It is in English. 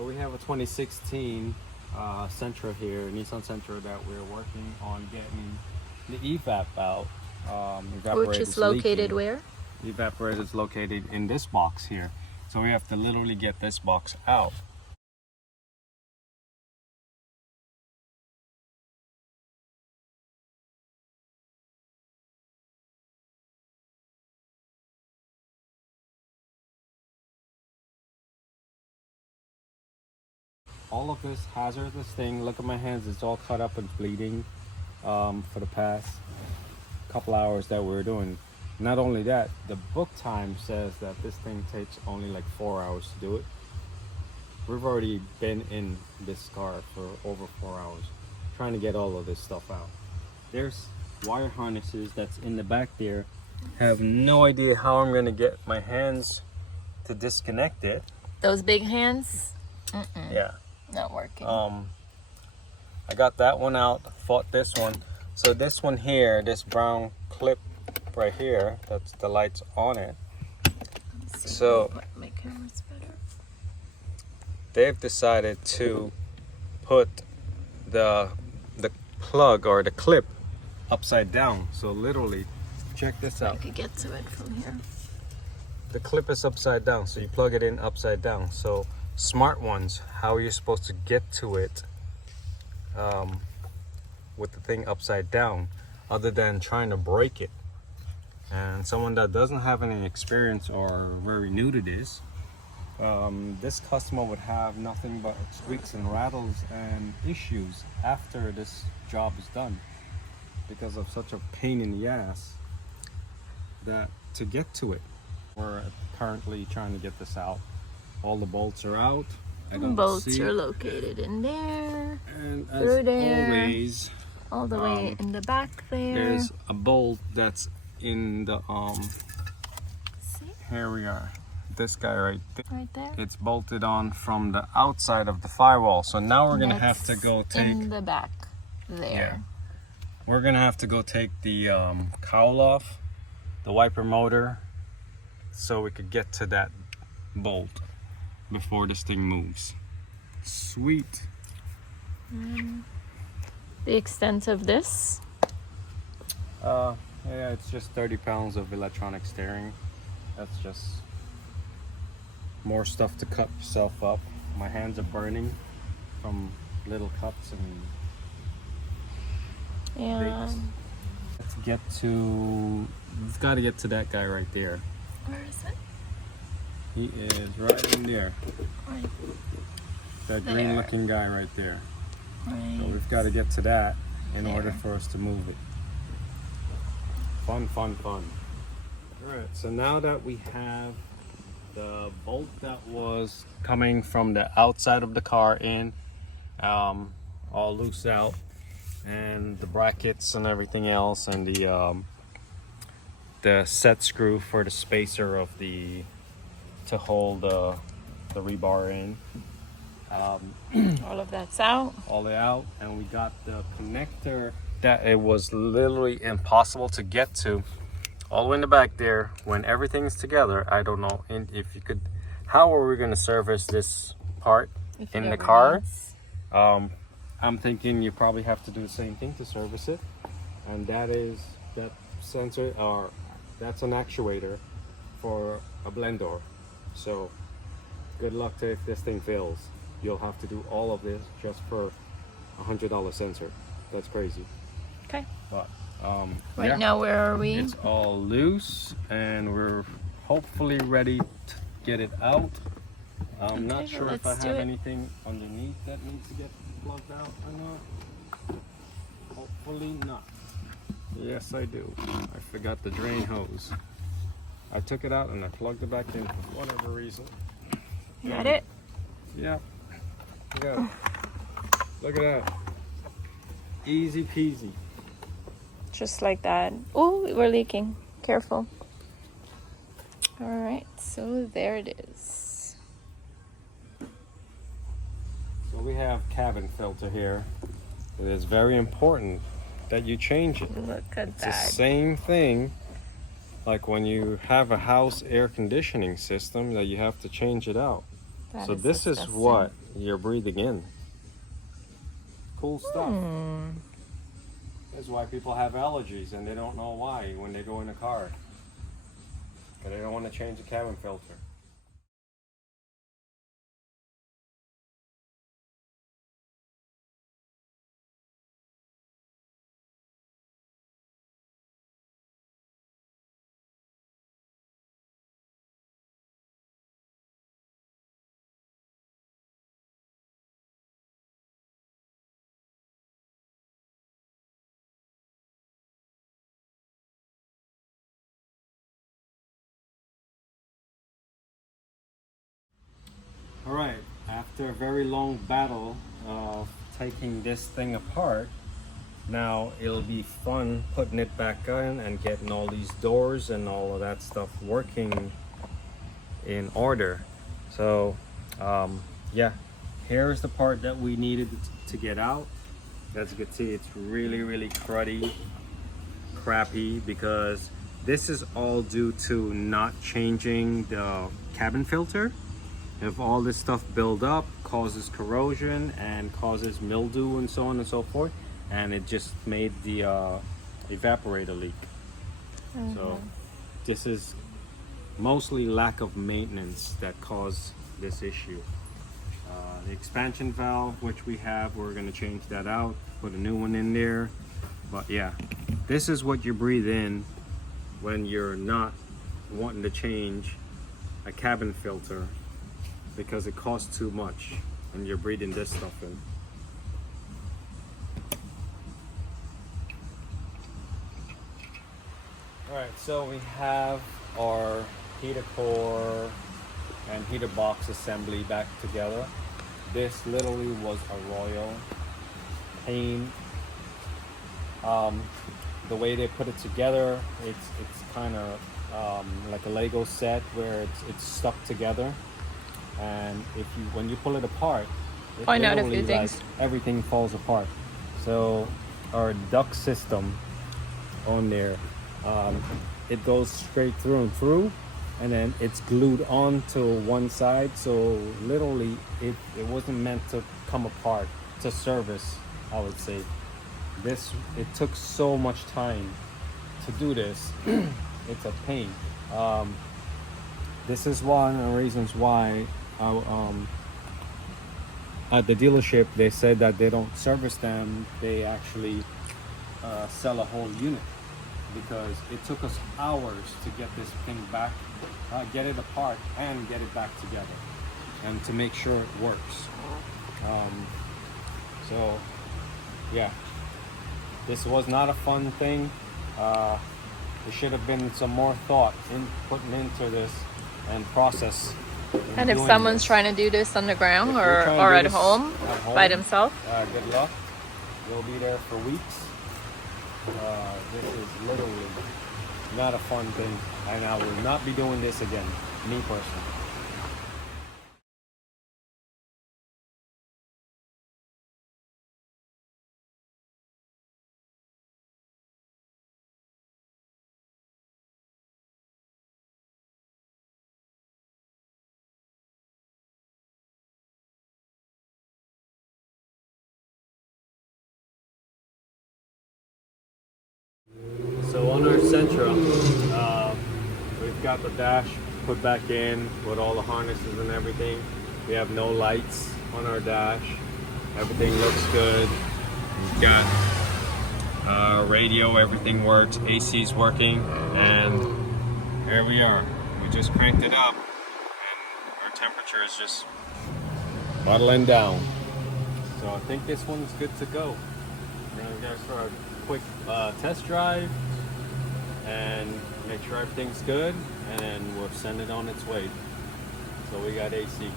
So we have a 2016 Sentra here, Nissan Sentra, that we're working on getting the evap out. Which is located where? The evaporator is located in this box here. So we have to literally get this box out. All of this hazardous thing, look at my hands, it's all cut up and bleeding for the past couple hours that we're doing. Not only that, the book time says that this thing takes only like 4 hours to do it. We've already been in this car for over 4 hours trying to get all of this stuff out. There's wire harnesses that's in the back there. Have no idea how I'm gonna get my hands to disconnect it. Those big hands? Yeah. Not working. I got that one out, fought this one. So this one here, this brown clip right here, that's the lights on it. So my camera's better. They've decided to put the plug or the clip upside down. So literally, check this out. I could get to it from here. The clip is upside down, so you plug it in upside down. So smart ones, how are you supposed to get to it with the thing upside down other than trying to break it? And someone that doesn't have any experience or very new to this, this customer would have nothing but squeaks and rattles and issues after this job is done because of such a pain in the ass that to get to it. We're currently trying to get this out. All the bolts are out. Bolts are located in there. And as through there, always, all the way in the back there. there's a bolt that's in the See? here we are. This guy right there. Right there. It's bolted on from the outside of the firewall. So now we're gonna have to go take in the back there. Yeah. We're gonna have to go take the cowl off, the wiper motor, so we could get to that bolt before this thing moves. Sweet. The extent of this? Yeah, it's just 30 pounds of electronic steering. That's just more stuff to cut yourself up. My hands are burning from little cuts and Yeah. let's get to, we've got to get to that guy right there. Where is it? He is right in there. Right. That There. green looking guy right there. Right. So we've got to get to that in There. order for us to move it. Fun, fun, fun. All right, so now that we have the bolt that was coming from the outside of the car in, all loose out, and the brackets and everything else, and the set screw for the spacer of the to hold the rebar in. All of that's out. All the out, and we got the connector that it was literally impossible to get to all the way in the back there. When everything's together, I don't know if you could, how are we going to service this part in the car? I'm thinking you probably have to do the same thing to service it, and that sensor, or that's an actuator for a blend door. So good luck to if this thing fails. You'll have to do all of this just for $100 sensor. That's crazy. Okay. But Right now, where are we? it's all loose, and we're hopefully ready to get it out. I'm not Okay, sure if I let's do have it. anything underneath that needs to get plugged out or not. Hopefully not. Yes, I do. I forgot the drain hose. I took it out and I plugged it back in for whatever reason. Got it? Yeah. Yeah. Look at that. Easy peasy. Just like that. Oh, we're leaking. Careful. All right, so there it is. So we have cabin filter here. It is very important that you change it. Look at It's the that. same thing like when you have a house air conditioning system that you have to change it out. That So is this is disgusting. what you're breathing in. Cool stuff. That's why people have allergies and they don't know why when they go in a car. Because they don't want to change the cabin filter. All right, after a very long battle of taking this thing apart, now it'll be fun putting it back in and getting all these doors and all of that stuff working in order. So yeah, here's the part that we needed to get out. As you can see, it's really cruddy, crappy, because this is all due to not changing the cabin filter. If all this stuff build up, causes corrosion and causes mildew and so on and so forth, and it just made the evaporator leak. So this is mostly lack of maintenance that caused this issue. The expansion valve, which we have, we're going to change that out, put a new one in there. But yeah, this is what you breathe in when you're not wanting to change a cabin filter, because it costs too much and you're breathing this stuff in. Alright, so we have our heater core and heater box assembly back together. This literally was a royal pain. The way they put it together, it's kind of like a Lego set where it's stuck together. And when you pull it apart, it Point out a few literally, things. like, everything falls apart. So our duct system on there, it goes straight through and through, and then it's glued onto one side. So literally, it wasn't meant to come apart to service, I would say. It took so much time to do this. It's a pain. This is one of the reasons why at the dealership they said that they don't service them. They actually sell a whole unit, because it took us hours to get this thing back, get it apart and get it back together, and to make sure it works. So yeah, this was not a fun thing. There should have been some more thought in putting into this and process. And if someone's trying to do this on the ground or at home by themselves, good luck. You'll be there for weeks. This is literally not a fun thing, and I will not be doing this again, me personally. So on our Sentra, we've got the dash put back in with all the harnesses and everything. We have no lights on our dash. Everything looks good. We've got radio, everything works, AC's working, and here we are. We just cranked it up, and our temperature is just bottling down. So I think this one's good to go. We're gonna go for a quick test drive and make sure everything's good, and then we'll send it on its way. So we got AC.